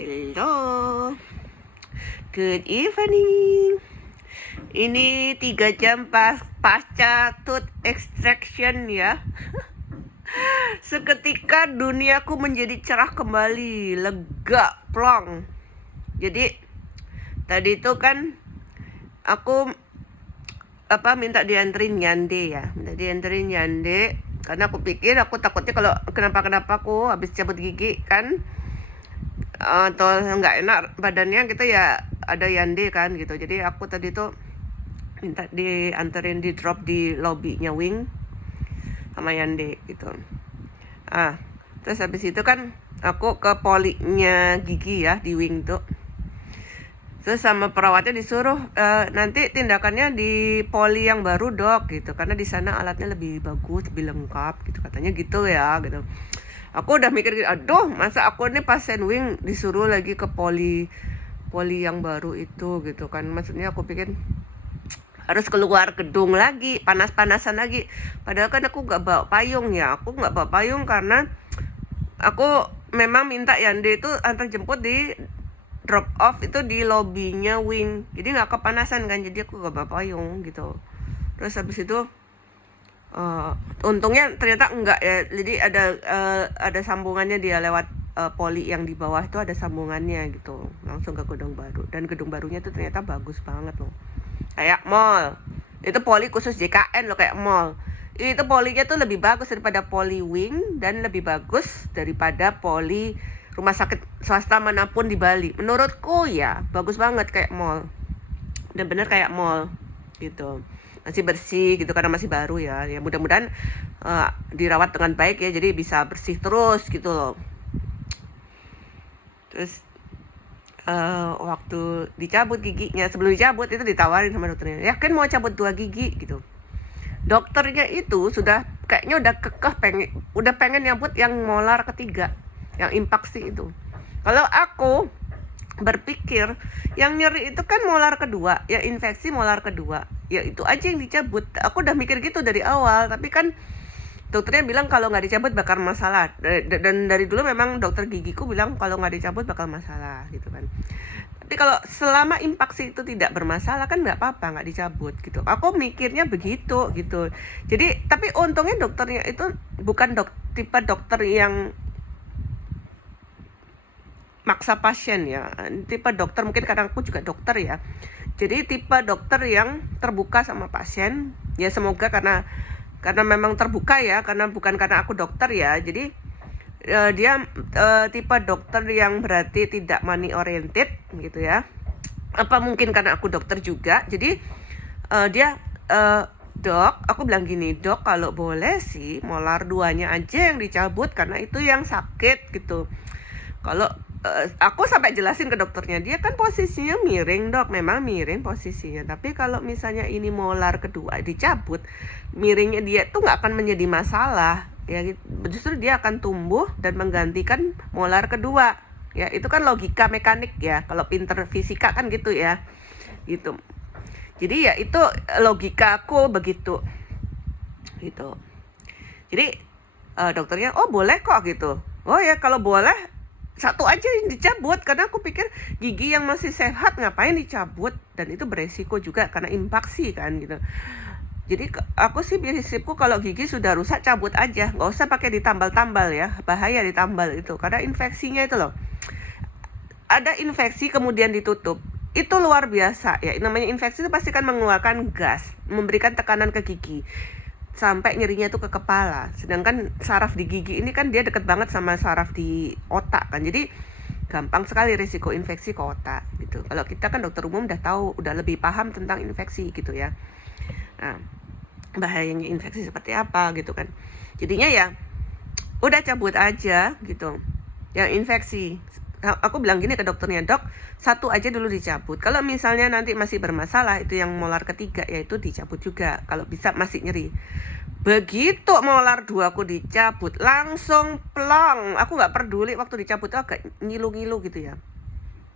Hello, good evening. Ini 3 jam pasca tooth extraction ya. Seketika duniaku menjadi cerah kembali, lega, plong. Jadi tadi itu kan aku minta dianterin Yande ya, karena aku pikir aku takutnya kalau kenapa aku habis cabut gigi kan atau nggak enak badannya gitu ya, ada Yande kan gitu. Jadi aku tadi tuh minta dianterin, di drop di lobbynya Wing sama Yande gitu. Terus habis itu kan aku ke polinya gigi ya di Wing tuh. Terus sama perawatnya disuruh nanti tindakannya di poli yang baru dok gitu, karena di sana alatnya lebih bagus, lebih lengkap gitu, katanya gitu ya gitu. Aku udah mikir, aduh masa aku nih pasien Wing disuruh lagi ke poli yang baru itu gitu kan. Maksudnya aku pikir harus keluar gedung lagi, panas-panasan lagi. Padahal kan aku gak bawa payung ya. Aku gak bawa payung karena aku memang minta Yande itu antar jemput di drop off itu di lobbynya Wing. Jadi gak kepanasan kan, jadi aku gak bawa payung gitu. Terus habis itu untungnya ternyata enggak ya, jadi ada sambungannya, dia lewat poli yang di bawah itu ada sambungannya gitu, langsung ke gedung baru. Dan gedung barunya tuh ternyata bagus banget loh, kayak mall. Itu poli khusus JKN loh, kayak mall. Itu polinya tuh lebih bagus daripada poli Wing dan lebih bagus daripada poli rumah sakit swasta manapun di Bali. Menurutku ya bagus banget, kayak mall, dan bener kayak mall gitu. Masih bersih gitu karena masih baru ya. Ya mudah-mudahan dirawat dengan baik ya, jadi bisa bersih terus gitu loh. Terus waktu dicabut giginya, sebelum dicabut itu ditawarin sama dokternya, yakin mau cabut 2 gigi gitu. Dokternya itu sudah kayaknya udah kekeh pengen nyabut yang molar ketiga, yang impaksi itu. Kalau aku berpikir yang nyeri itu kan molar kedua, ya infeksi molar kedua, ya itu aja yang dicabut. Aku udah mikir gitu dari awal, tapi kan dokternya bilang kalau nggak dicabut bakal masalah. Dan dari dulu memang dokter gigiku bilang kalau nggak dicabut bakal masalah gitu kan. Tapi kalau selama impaksi itu tidak bermasalah kan nggak apa-apa, nggak dicabut gitu. Aku mikirnya begitu gitu. Jadi tapi untungnya dokternya itu bukan tipe dokter yang maksa pasien ya, tipe dokter, mungkin karena aku juga dokter ya, jadi tipe dokter yang terbuka sama pasien ya. Semoga karena memang terbuka ya, karena bukan karena aku dokter ya. Jadi dia tipe dokter yang berarti tidak money oriented gitu ya. Apa mungkin karena aku dokter juga, jadi dia dok, aku bilang gini, dok kalau boleh sih molar 2-nya aja yang dicabut karena itu yang sakit gitu. Kalau aku sampai jelasin ke dokternya, dia kan posisinya miring dok, memang miring posisinya, tapi kalau misalnya ini molar kedua dicabut, miringnya dia tuh nggak akan menjadi masalah ya, justru dia akan tumbuh dan menggantikan molar kedua ya. Itu kan logika mekanik ya, kalau pinter fisika kan gitu ya gitu. Jadi ya itu logika aku begitu gitu. Jadi dokternya oh boleh kok gitu. Oh ya kalau boleh satu aja yang dicabut, karena aku pikir gigi yang masih sehat ngapain dicabut, dan itu beresiko juga karena impaksi kan gitu. Jadi aku sih prinsipku kalau gigi sudah rusak cabut aja, nggak usah pakai ditambal-tambal ya, bahaya ditambal itu karena infeksinya itu loh. Ada infeksi kemudian ditutup, itu luar biasa ya. Namanya infeksi itu pasti kan mengeluarkan gas, memberikan tekanan ke gigi sampai nyerinya itu ke kepala. Sedangkan saraf di gigi ini kan dia deket banget sama saraf di otak kan, jadi gampang sekali risiko infeksi ke otak gitu. Kalau kita kan dokter umum udah tahu, udah lebih paham tentang infeksi gitu ya. Nah, bahayanya infeksi seperti apa gitu kan. Jadinya ya udah cabut aja gitu yang infeksi. Aku bilang gini ke dokternya, dok satu aja dulu dicabut, kalau misalnya nanti masih bermasalah itu yang molar ketiga ya itu dicabut juga kalau bisa masih nyeri. Begitu molar 2 aku dicabut langsung plong. Aku gak peduli waktu dicabut tuh agak ngilu-ngilu gitu ya,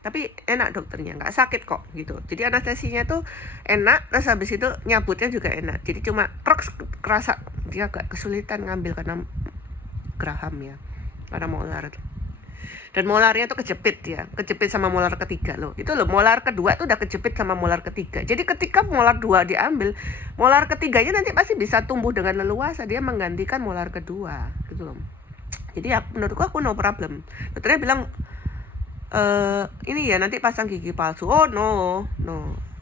tapi enak dokternya, gak sakit kok gitu. Jadi anestesinya tuh enak, terus habis itu nyabutnya juga enak. Jadi cuma kerasa dia agak kesulitan ngambil karena geraham ya, karena molar. Dan molarnya tuh kejepit sama molar ketiga loh. Itu loh, molar kedua tuh udah kejepit sama molar ketiga. Jadi ketika molar 2 diambil, molar ketiganya nanti pasti bisa tumbuh dengan leluasa, dia menggantikan molar kedua gitu loh. Jadi menurutku aku no problem. Dokternya bilang ini ya nanti pasang gigi palsu. Oh no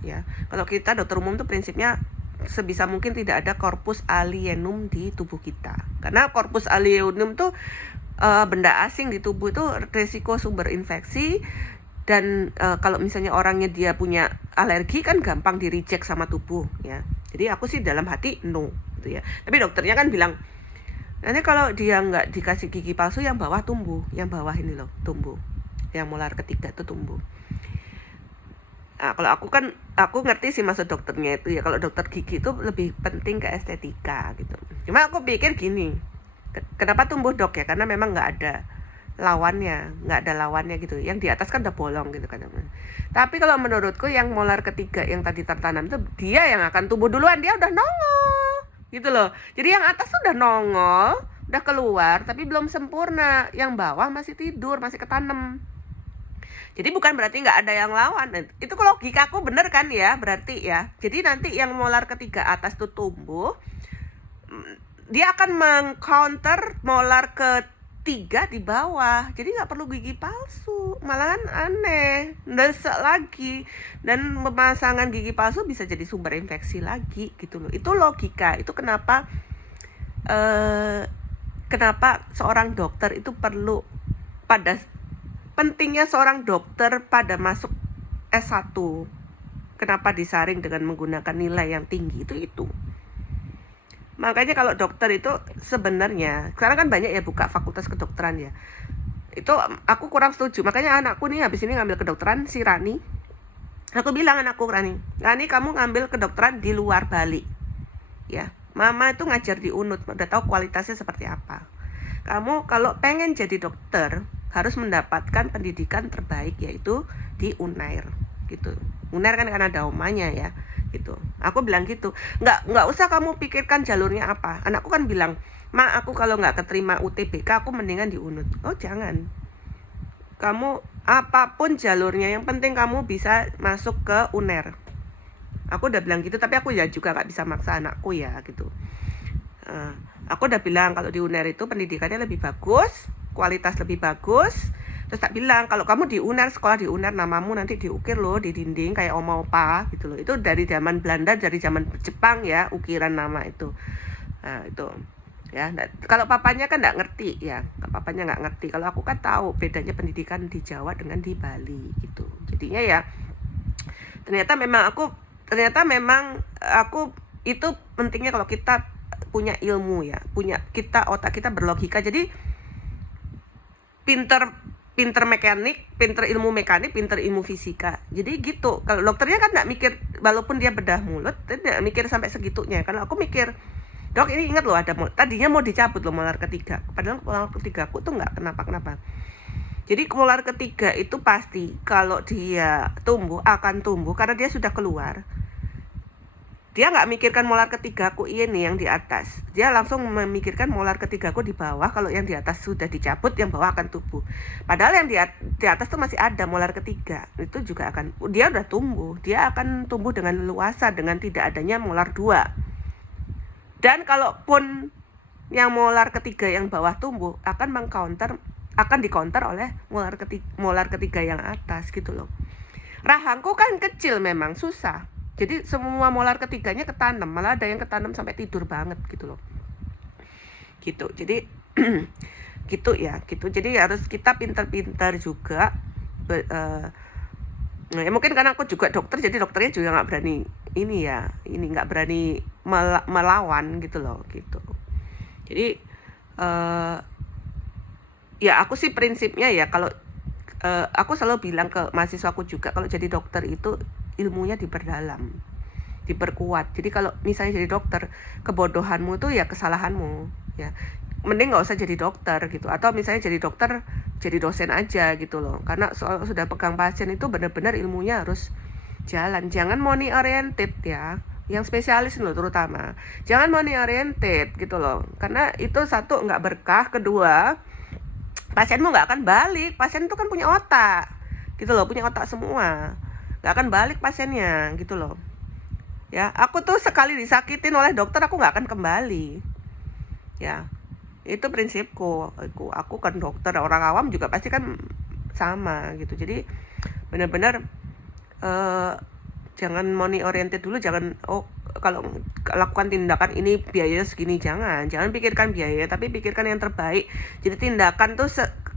ya. Kalau kita dokter umum tuh prinsipnya sebisa mungkin tidak ada corpus alienum di tubuh kita. Karena corpus alienum tuh benda asing di tubuh itu resiko sumber infeksi. Dan kalau misalnya orangnya dia punya alergi kan gampang di reject sama tubuh ya. Jadi aku sih dalam hati no gitu ya. Tapi dokternya kan bilang nanti kalau dia nggak dikasih gigi palsu yang bawah tumbuh, yang bawah ini loh tumbuh, yang molar ketiga tuh tumbuh. Nah, kalau aku ngerti sih maksud dokternya itu ya, kalau dokter gigi itu lebih penting ke estetika gitu. Cuma aku pikir gini, kenapa tumbuh dok ya? Karena memang nggak ada lawannya gitu. Yang di atas kan udah bolong gitu kan. Tapi kalau menurutku yang molar ketiga yang tadi tertanam itu dia yang akan tumbuh duluan, dia udah nongol gitu loh. Jadi yang atas tuh udah nongol, udah keluar tapi belum sempurna. Yang bawah masih tidur, masih ketanam. Jadi bukan berarti nggak ada yang lawan. Itu kalau logikaku bener kan ya, berarti ya. Jadi nanti yang molar ketiga atas tuh tumbuh, dia akan mengcounter molar ketiga di bawah. Jadi nggak perlu gigi palsu, malahan aneh, desek lagi. Dan pemasangan gigi palsu bisa jadi sumber infeksi lagi gitu loh. Itu logika. Itu kenapa seorang dokter itu perlu, pada pentingnya seorang dokter pada masuk S1. Kenapa disaring dengan menggunakan nilai yang tinggi itu. Makanya kalau dokter itu sebenarnya sekarang kan banyak ya buka fakultas kedokteran ya. Itu aku kurang setuju. Makanya anakku nih habis ini ngambil kedokteran, si Rani. Aku bilang anakku, Rani kamu ngambil kedokteran di luar Bali. Ya, mama itu ngajar di UNUD, udah tahu kualitasnya seperti apa. Kamu kalau pengen jadi dokter harus mendapatkan pendidikan terbaik, yaitu di UNAIR gitu. UNAIR kan karena ada omanya ya gitu. Aku bilang gitu, nggak usah kamu pikirkan jalurnya apa. Anakku kan bilang, ma aku kalau nggak keterima UTBK aku mendingan di UNUD. Oh jangan, kamu apapun jalurnya yang penting kamu bisa masuk ke UNAIR. Aku udah bilang gitu, tapi aku ya juga nggak bisa maksa anakku ya gitu. Aku udah bilang kalau di UNAIR itu pendidikannya lebih bagus, kualitas lebih bagus. Terus tak bilang kalau kamu di UNAIR, sekolah di UNAIR, namamu nanti diukir loh di dinding kayak oma opa gitu loh. Itu dari zaman Belanda, dari zaman Jepang ya, ukiran nama itu. Nah, itu ya. Kalau papanya kan nggak ngerti ya, papanya nggak ngerti. Kalau aku kan tahu bedanya pendidikan di Jawa dengan di Bali gitu. Jadinya ya ternyata memang aku itu pentingnya kalau kita punya ilmu ya, otak kita berlogika. Jadi pinter mekanik, pinter ilmu mekanik, pinter ilmu fisika. Jadi gitu. Kalau dokternya kan nggak mikir, walaupun dia bedah mulut, dia nggak mikir sampai segitunya. Kalau aku mikir, dok ini ingat loh ada tadinya mau dicabut loh molar ketiga. Padahal molar ketiga aku tuh nggak kenapa-kenapa. Jadi molar ketiga itu pasti kalau dia akan tumbuh karena dia sudah keluar. Dia nggak mikirkan molar ketigaku ini yang di atas. Dia langsung memikirkan molar ketigaku di bawah. Kalau yang di atas sudah dicabut, yang bawah akan tumbuh. Padahal yang di atas tuh masih ada molar ketiga. Itu juga dia udah tumbuh. Dia akan tumbuh dengan leluasa dengan tidak adanya molar 2. Dan kalaupun yang molar ketiga yang bawah tumbuh akan dicounter oleh molar ketiga yang atas gitu loh. Rahangku kan kecil memang susah. Jadi semua molar ketiganya ketanam, malah ada yang ketanam sampai tidur banget gitu loh. Gitu. Jadi gitu ya, gitu. Jadi harus kita pintar-pintar juga. Ya mungkin karena aku juga dokter, jadi dokternya juga nggak berani nggak berani melawan gitu loh, gitu. Jadi ya aku sih prinsipnya ya kalau aku selalu bilang ke mahasiswaku juga kalau jadi dokter itu ilmunya diperdalam, diperkuat. Jadi kalau misalnya jadi dokter, kebodohanmu tuh ya kesalahanmu ya. Mending nggak usah jadi dokter gitu. Atau misalnya jadi dokter, jadi dosen aja gitu loh. Karena soal sudah pegang pasien itu benar-benar ilmunya harus jalan. Jangan money oriented ya. Yang spesialis loh terutama. Jangan money oriented gitu loh. Karena itu satu nggak berkah, kedua pasienmu nggak akan balik. Pasien itu kan punya otak gitu loh, punya otak semua, nggak akan balik pasiennya gitu loh ya. Aku tuh sekali disakitin oleh dokter aku nggak akan kembali ya, itu prinsipku. Aku kan dokter, orang awam juga pasti kan sama gitu. Jadi benar-benar eh, jangan money oriented dulu, jangan kalau lakukan tindakan ini biaya segini, jangan pikirkan biaya, tapi pikirkan yang terbaik. Jadi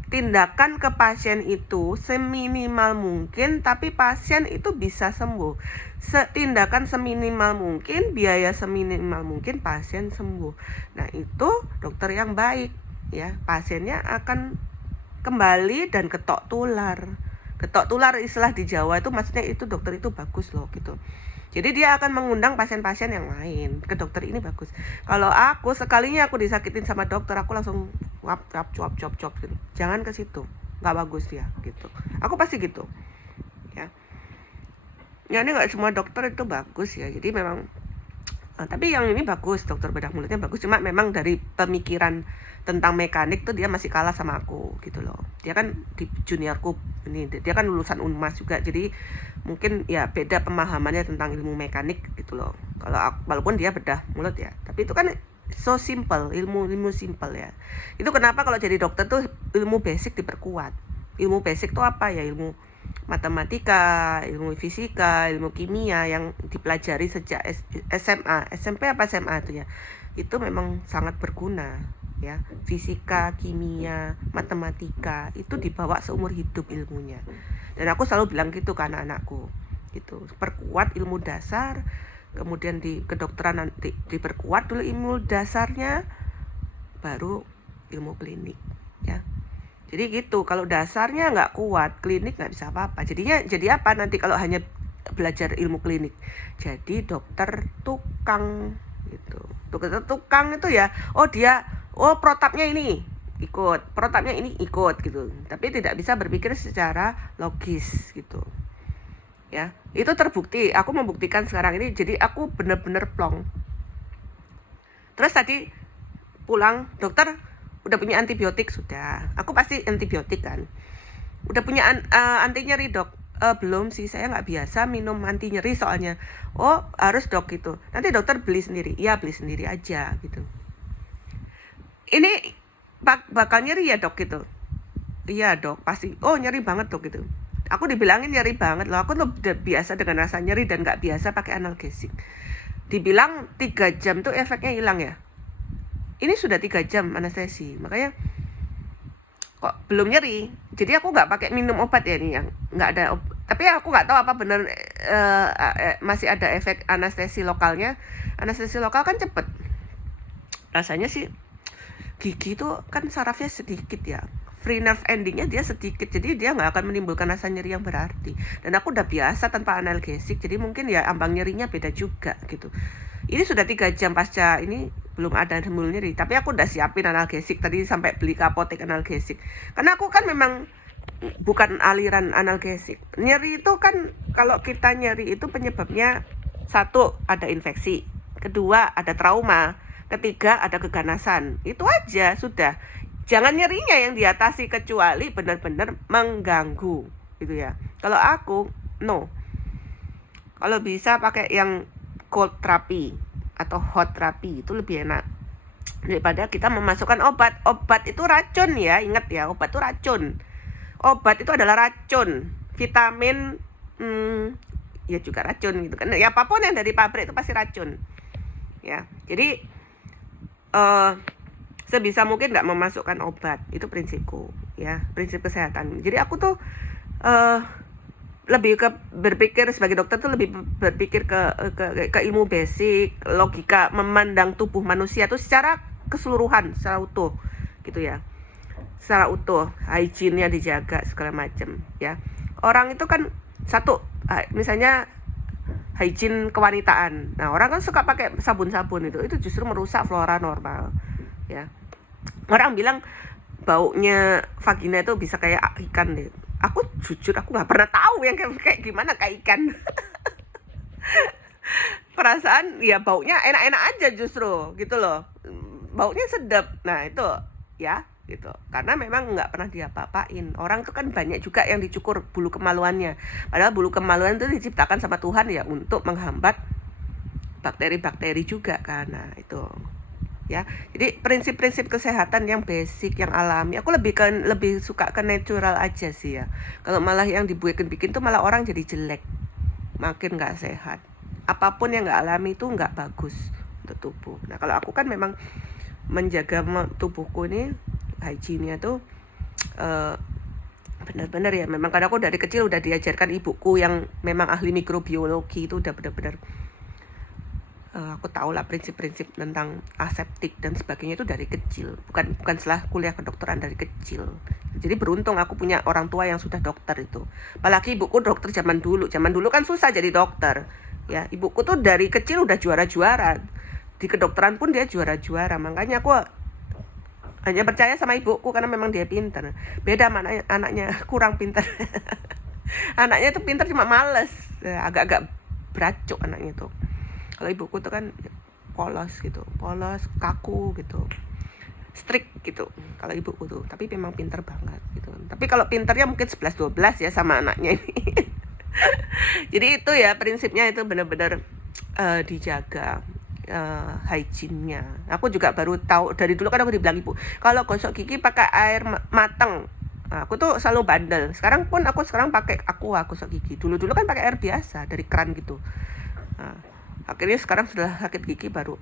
tindakan ke pasien itu seminimal mungkin, tapi pasien itu bisa sembuh. Tindakan seminimal mungkin, biaya seminimal mungkin, pasien sembuh. Nah itu dokter yang baik ya, pasiennya akan kembali dan ketok tular. Ketok tular istilah di Jawa itu maksudnya itu dokter itu bagus loh gitu. Jadi dia akan mengundang pasien-pasien yang lain ke dokter ini bagus. Kalau aku sekalinya aku disakitin sama dokter, aku langsung cuap gitu. Jangan ke situ, nggak bagus ya gitu. Aku pasti gitu ya. Ya ini nggak semua dokter itu bagus ya. Jadi memang tapi yang ini bagus, dokter bedah mulutnya bagus. Cuma memang dari pemikiran tentang mekanik tuh dia masih kalah sama aku gitu loh. Dia kan di juniorku ini, dia kan lulusan Unmas juga. Jadi mungkin ya beda pemahamannya tentang ilmu mekanik gitu loh. Walaupun dia bedah mulut ya, tapi itu kan so simple, ilmu simple ya. Itu kenapa kalau jadi dokter tuh ilmu basic diperkuat. Ilmu basic tuh apa ya? Ilmu matematika, ilmu fisika, ilmu kimia yang dipelajari sejak SMA, SMP apa SMA itu ya. Itu memang sangat berguna ya. Fisika, kimia, matematika itu dibawa seumur hidup ilmunya. Dan aku selalu bilang gitu ke anak-anakku. Gitu. Perkuat ilmu dasar, kemudian di kedokteran nanti diperkuat dulu ilmu dasarnya, baru ilmu klinik ya. Jadi gitu, kalau dasarnya nggak kuat, klinik nggak bisa apa-apa. Jadi apa nanti kalau hanya belajar ilmu klinik? Jadi dokter tukang gitu. Dokter tukang itu ya, protapnya ini ikut, protapnya ini ikut gitu. Tapi tidak bisa berpikir secara logis gitu. Ya, itu terbukti. Aku membuktikan sekarang ini. Jadi aku bener-bener plong. Terus tadi pulang, dokter udah punya antibiotik sudah. Aku pasti antibiotik kan. Udah punya anti nyeri dok? Belum sih, saya nggak biasa minum anti nyeri soalnya. Oh harus dok gitu. Nanti dokter beli sendiri. Iya beli sendiri aja gitu. Ini bakal nyeri ya dok gitu? Iya dok pasti. Oh nyeri banget dok gitu. Aku dibilangin nyeri banget loh. Aku tuh udah biasa dengan rasa nyeri dan nggak biasa pakai analgesik. Dibilang 3 jam tuh efeknya hilang ya. Ini sudah 3 jam anestesi, makanya kok belum nyeri. Jadi aku nggak pakai minum obat ya nih, yang nggak ada. Tapi aku nggak tahu apa benar masih ada efek anestesi lokalnya. Anestesi lokal kan cepet. Rasanya sih gigi itu kan sarafnya sedikit ya. Free nerve endingnya dia sedikit, jadi dia nggak akan menimbulkan rasa nyeri yang berarti. Dan aku udah biasa tanpa analgesik, jadi mungkin ya ambang nyerinya beda juga gitu. Ini sudah 3 jam pasca ini belum ada timbul nyeri, tapi aku udah siapin analgesik tadi, sampai beli ke apotek analgesik. Karena aku kan memang bukan aliran analgesik. Nyeri itu kan kalau kita nyeri itu penyebabnya satu ada infeksi, kedua ada trauma, ketiga ada keganasan. Itu aja sudah. Jangan nyerinya yang diatasi kecuali benar-benar mengganggu gitu ya. Kalau aku no. Kalau bisa pakai yang cold therapy atau hot therapy itu lebih enak daripada kita memasukkan obat. Obat itu racun ya, ingat ya, obat itu racun. Obat itu adalah racun. Vitamin ya juga racun gitu kan. Ya apapun yang dari pabrik itu pasti racun. Ya. Jadi sebisa mungkin nggak memasukkan obat, itu prinsipku ya, prinsip kesehatan. Jadi aku tuh lebih berpikir sebagai dokter tuh lebih berpikir ke ilmu basic, logika memandang tubuh manusia tuh secara keseluruhan, secara utuh gitu ya, secara utuh, hygiene-nya dijaga segala macam ya. Orang itu kan satu, misalnya hygiene kewanitaan. Nah orang kan suka pakai sabun-sabun itu justru merusak flora normal ya. Orang bilang baunya vagina itu bisa kayak ikan deh. Aku jujur aku nggak pernah tahu yang kayak gimana kayak ikan. Perasaan ya baunya enak-enak aja justru gitu loh. Baunya sedap. Nah itu ya gitu. Karena memang nggak pernah diapa-apain. Orang tuh kan banyak juga yang dicukur bulu kemaluannya. Padahal bulu kemaluan itu diciptakan sama Tuhan ya untuk menghambat bakteri-bakteri juga kan. Nah, itu ya. Jadi prinsip-prinsip kesehatan yang basic, yang alami. Aku lebih suka ke natural aja sih ya. Kalau malah yang dibikin tuh malah orang jadi jelek, makin nggak sehat. Apapun yang nggak alami itu nggak bagus untuk tubuh. Nah kalau aku kan memang menjaga tubuhku ini, hygiene-nya tuh benar-benar ya. Memang karena aku dari kecil udah diajarkan ibuku yang memang ahli mikrobiologi, itu udah benar-benar aku tahu lah prinsip-prinsip tentang aseptik dan sebagainya itu dari kecil, bukan setelah kuliah kedokteran, dari kecil. Jadi beruntung aku punya orang tua yang sudah dokter itu. Apalagi ibuku dokter zaman dulu kan susah jadi dokter ya. Ibuku tuh dari kecil udah juara-juara di kedokteran pun, dia juara-juara. Makanya aku hanya percaya sama ibuku karena memang dia pintar. Beda mana anaknya kurang pintar. Anaknya tuh pintar cuma males, agak-agak beracuk anaknya tuh. Kalau ibuku tuh kan polos gitu, polos, kaku gitu, strict gitu kalau ibuku tuh. Tapi memang pintar banget gitu. Tapi kalau pintarnya mungkin 11-12 ya sama anaknya ini. Jadi itu ya prinsipnya, itu benar-benar dijaga hygiene-nya. Aku juga baru tahu, dari dulu kan aku dibilang ibu kalau gosok gigi pakai air mateng. Nah, aku tuh selalu bandel. Sekarang pun aku pakai aqua gosok gigi. Dulu kan pakai air biasa dari keran gitu. Nah, akhirnya sekarang sudah sakit gigi baru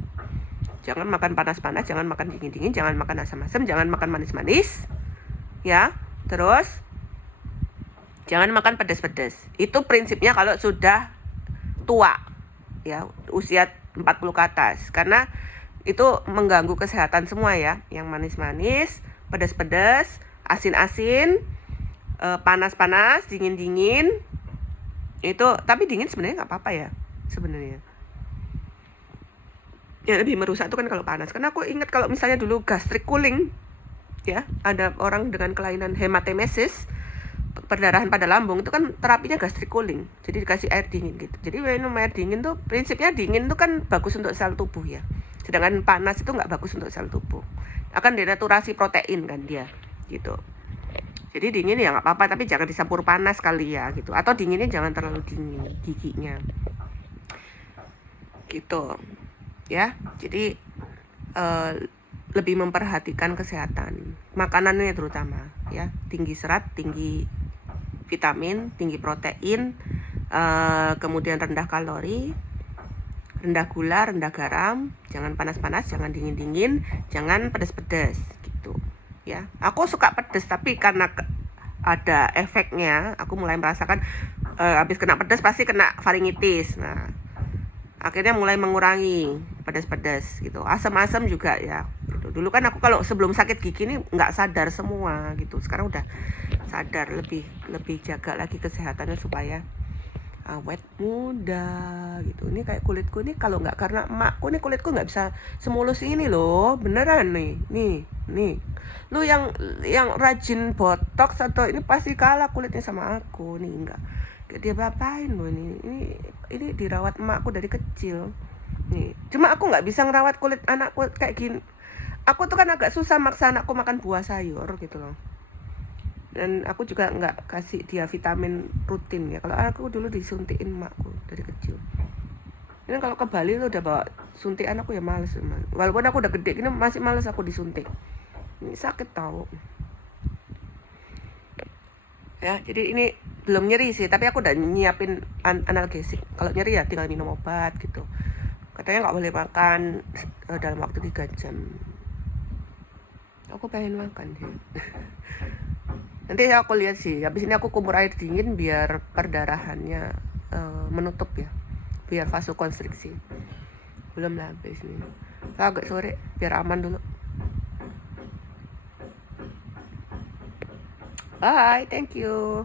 jangan makan panas-panas, jangan makan dingin-dingin, jangan makan asam-asam, jangan makan manis-manis ya. Terus jangan makan pedas-pedas. Itu prinsipnya kalau sudah tua ya, usia 40 ke atas, karena itu mengganggu kesehatan semua ya. Yang manis-manis, pedas-pedas, asin-asin, panas-panas, dingin-dingin itu. Tapi dingin sebenarnya nggak apa-apa ya sebenarnya. Yang lebih merusak itu kan kalau panas. Karena aku ingat kalau misalnya dulu gastric cooling ya, ada orang dengan kelainan hematemesis, perdarahan pada lambung, itu kan terapinya gastric cooling. Jadi dikasih air dingin gitu. Jadi minum air dingin tuh prinsipnya, dingin tuh kan bagus untuk sel tubuh ya. Sedangkan panas itu nggak bagus untuk sel tubuh. Akan denaturasi protein kan dia gitu. Jadi dingin ya nggak apa-apa, tapi jangan dicampur panas kali ya gitu. Atau dinginnya jangan terlalu dingin giginya gitu ya. Jadi lebih memperhatikan kesehatan makanannya terutama ya, tinggi serat, tinggi vitamin, tinggi protein, kemudian rendah kalori, rendah gula, rendah garam, jangan panas-panas, jangan dingin-dingin, jangan pedas-pedas gitu ya. Aku suka pedas, tapi karena ada efeknya aku mulai merasakan habis kena pedas pasti kena faringitis. Nah akhirnya mulai mengurangi pedas-pedas gitu. Asam-asam juga ya gitu. Dulu kan aku kalau sebelum sakit gigi ini nggak sadar semua gitu. Sekarang udah sadar, lebih jaga lagi kesehatannya supaya awet muda gitu. Ini kayak kulitku nih, kalau nggak karena emakku nih kulitku nggak bisa semulus ini loh, beneran nih. Lu yang rajin botox atau ini pasti kalah kulitnya sama aku nih. Enggak dia apain loh ini dirawat emakku dari kecil nih. Cuma aku nggak bisa ngerawat kulit anakku kayak gini. Aku tuh kan agak susah maksa anakku makan buah sayur gitu loh. Dan aku juga nggak kasih dia vitamin rutin ya. Kalau aku dulu disuntikin emakku dari kecil. Ini kalau ke Bali lo udah bawa suntikan, aku ya males. Walaupun aku udah gede gini masih males aku disuntik. Ini sakit tau ya. Jadi ini belum nyeri sih, tapi aku udah nyiapin analgesik. Kalau nyeri ya tinggal minum obat gitu. Katanya nggak boleh makan dalam waktu 3 jam. Aku pengen makan sih. Nanti aku lihat sih. Habis ini aku kumur air dingin biar perdarahannya menutup ya, biar vasokonstriksi. Belum lah habis nih. Agak sore biar aman dulu. Bye, thank you.